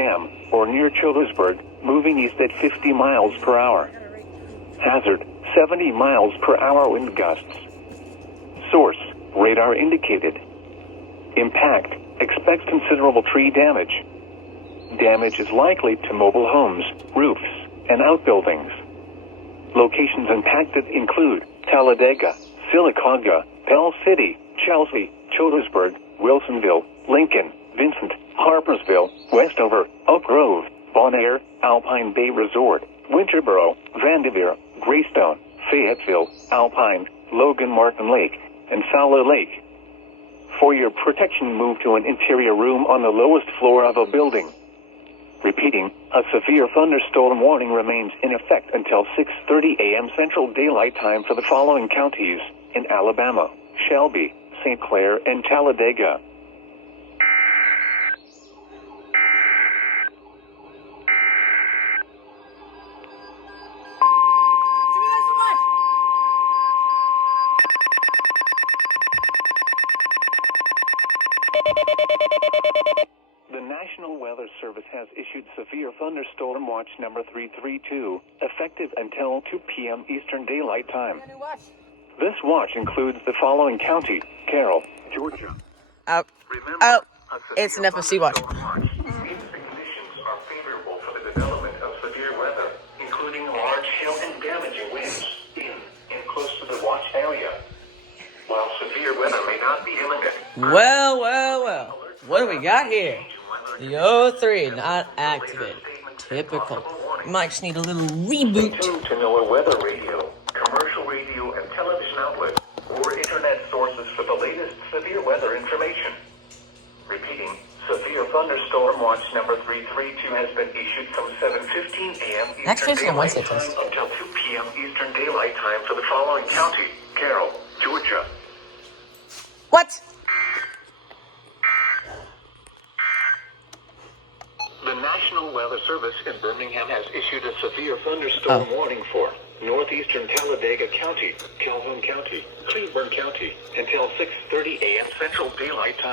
Dam or near Childersburg, moving east at 50 miles per hour. Hazard, 70 miles per hour wind gusts. Source, radar indicated. Impact, expect considerable tree damage. Damage is likely to mobile homes, roofs, and outbuildings. Locations impacted include Talladega, Sylacauga, Pell City, Chelsea, Childersburg, Wilsonville, Lincoln, Vincent, Harpersville, Westover, Oak Grove, Bon Air, Alpine Bay Resort, Winterboro, Vanderveer, Greystone, Fayetteville, Alpine, Logan Martin Lake, and Fowler Lake. For your protection, move to an interior room on the lowest floor of a building. Repeating, a severe thunderstorm warning remains in effect until 6:30 a.m. Central Daylight Time for the following counties in Alabama: Shelby, St. Clair, and Talladega. The National Weather Service has issued Severe Thunderstorm Watch number 332, effective until 2 p.m. Eastern Daylight Time. This watch includes the following county: Carroll, Georgia. It's an FFC watch. Means the conditions are favorable for the development of severe weather, including large hail and damaging winds in and close to the watch area. While severe weather may not be imminent. Well. What do we got here? The O3 not activated. Typical. Might just need a little reboot. Tuned to NOAA weather radio, commercial radio and television outlets, or internet sources for the latest severe weather information. Repeating, Severe Thunderstorm Watch number 332 has been issued from 7:15 a.m. Next Eastern Tuesday on Daylight Wednesday, Time please. until 2 p.m. Eastern Daylight Time for the following county: Carroll, Georgia. What? The National Weather Service in Birmingham has issued a severe thunderstorm warning for northeastern Talladega County, Calhoun County, Cleveland County, until 6:30 a.m. Central Daylight Time.